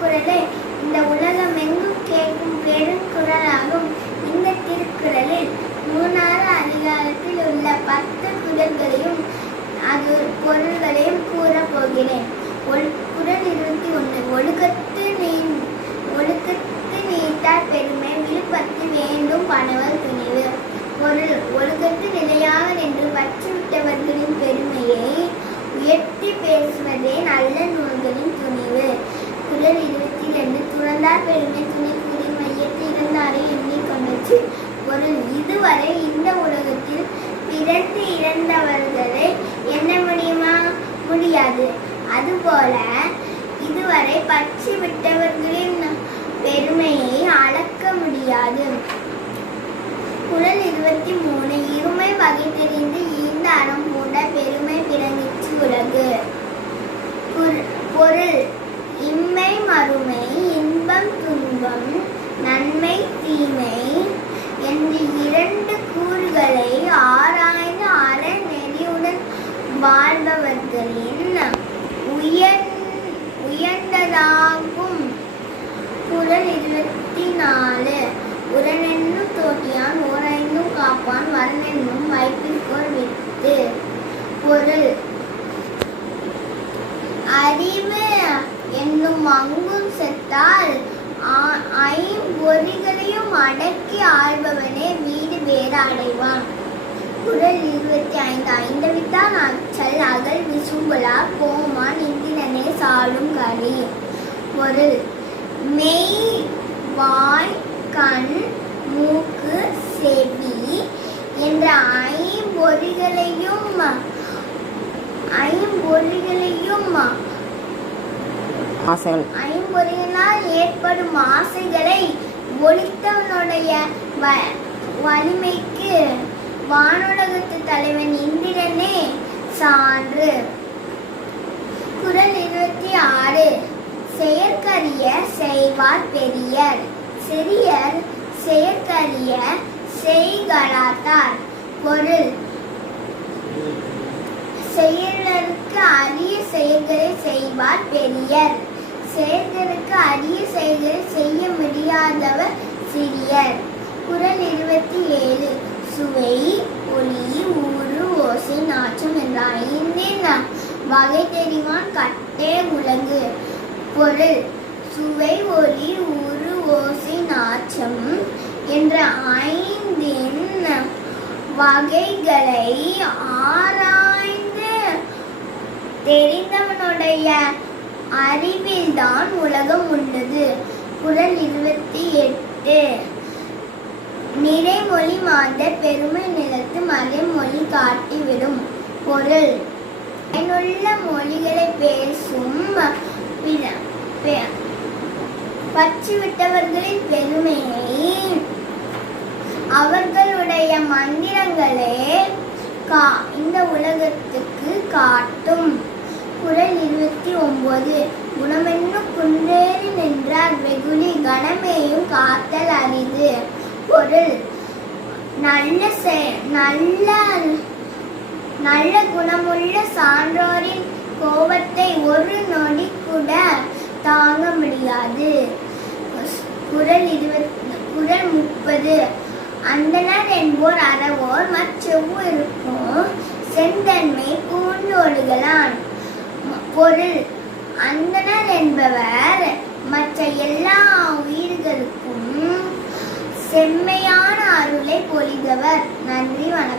திருக்குறளை இந்த உலகமெங்கும் கேட்கும் பெருங்குறளாகும். இந்த திருக்குறளில் 3வது அதிகாரத்தில் உள்ள 10 குறள்களையும் அது பொருள்களையும் கூறப் போகிறேன். குறள் 21. ஒழுக்கத்து நீத்தார் பெருமை, விழுப்பத்து வேண்டும் பணவர் துணிவு. பொருள்: ஒழுக்கத்து நிலையாக நின்று பற்று விட்டவர்களின் பெருமையை உயர்த்தி பேசுவதே நல்ல நூல்களின் துணிவு. குறள் 22. துறந்தார் பெருமை துணை கூறி மையத்து இறந்தாரை எண்ணிக்கொண்டது. பொருள்: இதுவரை இந்த உலகத்தில் பிறந்து இறந்தவர்களை எண்ண முடியுமா? முடியாது. அதுபோல இதுவரை பற்றி விட்டவர்களின் பெருமையை அளக்க முடியாது. குறள் 23. இருமை வகை தெரிந்து ஈந்த அறம் பூண்ட பெருமை பிறங்கிற்று உலகு. பொருள்: இம்மை மறுமை, இன்பம் துன்பம், நன்மை தீமை என்று 2 கூறுகளை ஆராய்ந்து அற நெறியுடன் வாழ்பவர்களின் உயர்ந்ததாகும். குறள் 24. உரனென்னும் தோட்டியான் ஓரைந்தும் காப்பான் வரனென்னும் வைப்பிற்கோர் வித்து. பொருள்: அறிவு என்னும் அங்கும் செத்தால் ஐம்பொறிகளையும் அடக்கி ஆள்பவனே வீடு வேறு அடைவான். குறள் 25. ஐந்தவித்தான் அச்சல் அகல் விசும்புலா கோமான் இந்திரனே சாலும் கலி. பொருள்: மெய், வாய், கண், மூக்கு, செவி என்ற ஐம்பொறிகளையும் ஐம்பொறிகளால் ஏற்படும் ஆசைகளை ஒழித்தவனுடைய வலிமைக்கு வானுலகத்து தலைவன் இந்திரனே சான்று. குறள் 26. செயற்கரிய செய்வார் பெரியர், சிறியர் செயற்கரிய செய்கலாத்தார். பொருள்: செயலருக்கு அரிய செயல்களை செய்வார் பெரியர், செயல்களுக்கு அரிய செயல்களை செய்ய முடியாதவர் சிறியர். குறள் 27. சுவை, ஒளி, ஊறு, ஓசை, நாற்றம் என்ற 5 வகை தெரிவான் கட்டே உலகு. பொருள்: சுவை, ஒளி, ஊறு, ஓசை, நாற்றம் என்ற 5 வகைகளை ஆராய்ந்து தெரிந்தவனுடைய அறிவில்தான் உலகம் உள்ளது. குறள் 28. நிறைமொழி மாந்தர் பெருமை நிலத்து மறைமொழி காட்டிவிடும். பொருள்: பயனுள்ள மொழிகளை பேசும் பற்றுவிட்டவர்களின் பெருமையை அவர்களுடைய மந்திரங்களே இந்த உலகத்துக்கு காட்டும். குறள் 29. குணமென்னும் குன்றேறி நின்றார் வெகுளி கணமேயும் காத்தல் அரிது. பொருள்: நல்ல குணமுள்ள சான்றோரின் கோபத்தை ஒரு நொடி கூட தாங்க முடியாது. குறள் 30. அந்தணர் என்போர் அறவோர் மற்றெவ்வுயிருக்கும் செந்தன்மை பூண்டோடுகளான். பொருள்: அந்தணர் என்பவர் மற்ற எல்லா உயிர்களுக்கும் செம்மையான அருளை பொழிந்தவர். நன்றி, வணக்கம்.